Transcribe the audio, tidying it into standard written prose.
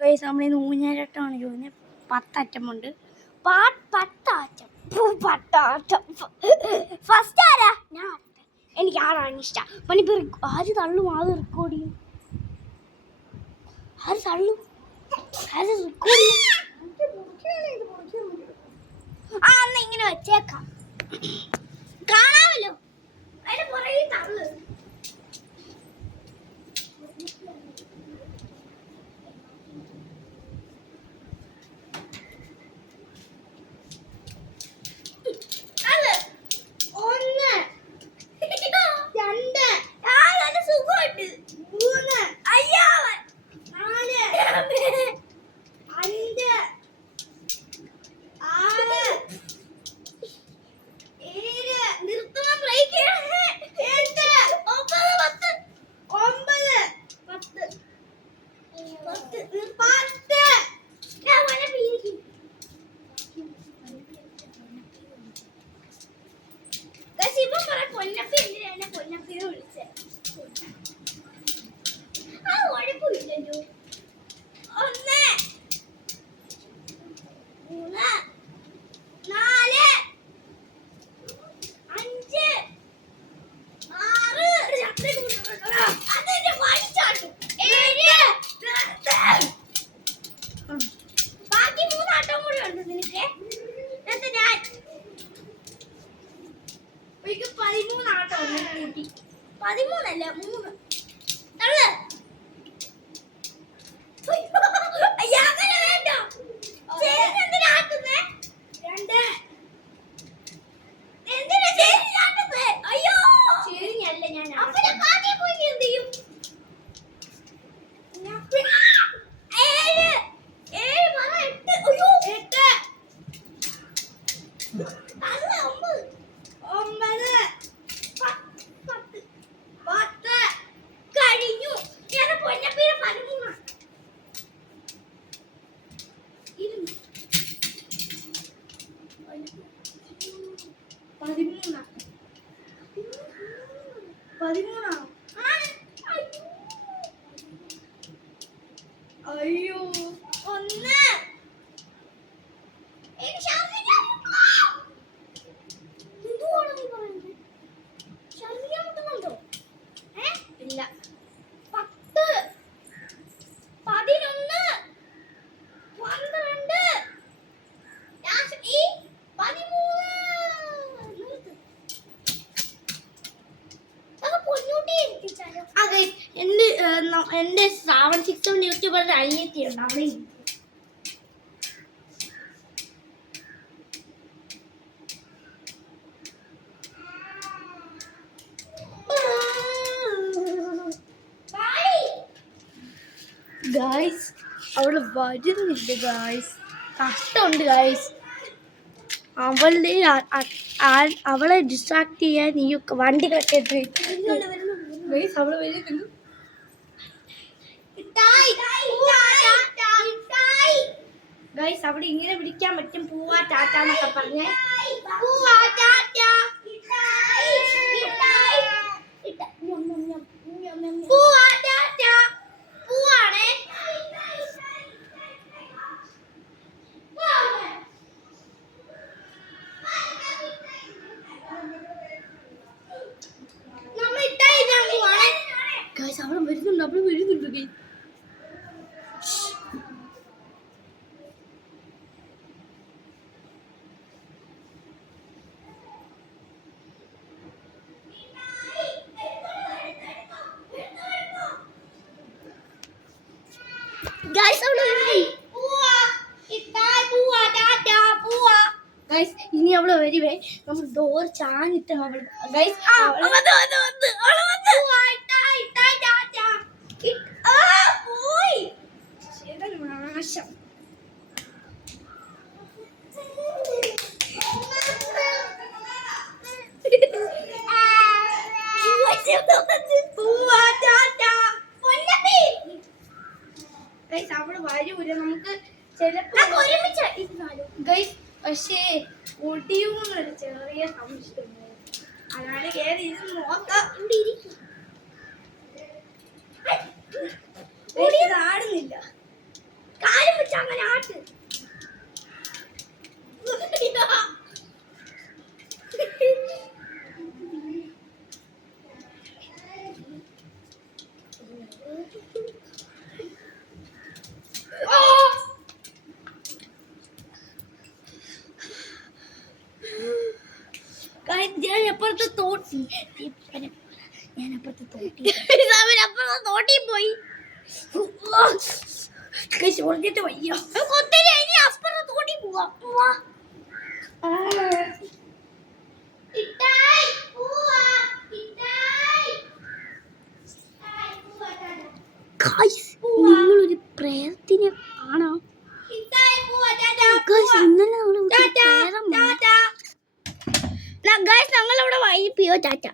Guys നമ്മളിന്ന് ഊഞ്ഞാലാട്ടമാണ് ചോദിക്കുന്നത്. 10 അറ്റമുണ്ട്. 10 അറ്റം. ഫസ്റ്റ് ആരാ? ഞാൻ. എനിക്ക് ആരാണ് ഇഷ്ടം. പണിപ്പോ ആര് തള്ളും ആര് റെക്കോർഡ് ചെയ്യും? ആര് തള്ളും ആര് റെക്കോർഡ് ചെയ്യും? ആ അന്ന് ഇങ്ങനെ വെച്ചേക്കാം, കാണാമല്ലോ. അതിന്റെ പുറകെ തള്ളു. അയ്യോ ഒന്ന് ഇല്ല. 10 11 12 എന്റെ ശ്രാവൺ 6 യൂട്യൂബറിന്റെ അനിയത്തിയുണ്ട്. അവിടെ ഗായ്സ് അവള് വരുന്നില്ല ഗായ്സ്, കഷ്ടമുണ്ട് ഗായ്സ്. അവളെ ഡിസ്ട്രാക്ട് ചെയ്യാൻ ഈ വണ്ടികളൊക്കെ ഗായ്സ് അവള് വരുന്നുണ്ട്. ഗൈസ് അവിടെ ഇങ്ങനെ വിളിക്കാൻ പറ്റും, പൂവാ ടാറ്റ എന്നൊക്കെ പറഞ്ഞേ. ഗൈസ് അവിടെ വരുന്നുണ്ട്, അവിടെ വരുന്നുണ്ട് ഗൈസ്. ഇനി അവള് വരുവേ, നമ്മൾ ഡോർ ചാഞ്ഞിട്ട് അവൾ ഗൈസ് നാശം. അവള് വരൂല, നമുക്ക് ചിലപ്പോ ഗൈസ്. പക്ഷേ ഒടിയൂന്നൊരു ചെറിയ സംശയം, അതാണ് കേറി ഇരുന്ന് നോക്കാം. ആടുന്നില്ല. ഞാൻ അപ്പുറത്ത് തോട്ടി പോയി വയ്യ അപ്പുറത്ത് തോട്ടി പോവാ നിങ്ങളൊരു പ്രേതത്തിനെ കാണാം. ഇന്നലെ ഞങ്ങളവിടെ വൈകിപ്പിയോ ടാറ്റ.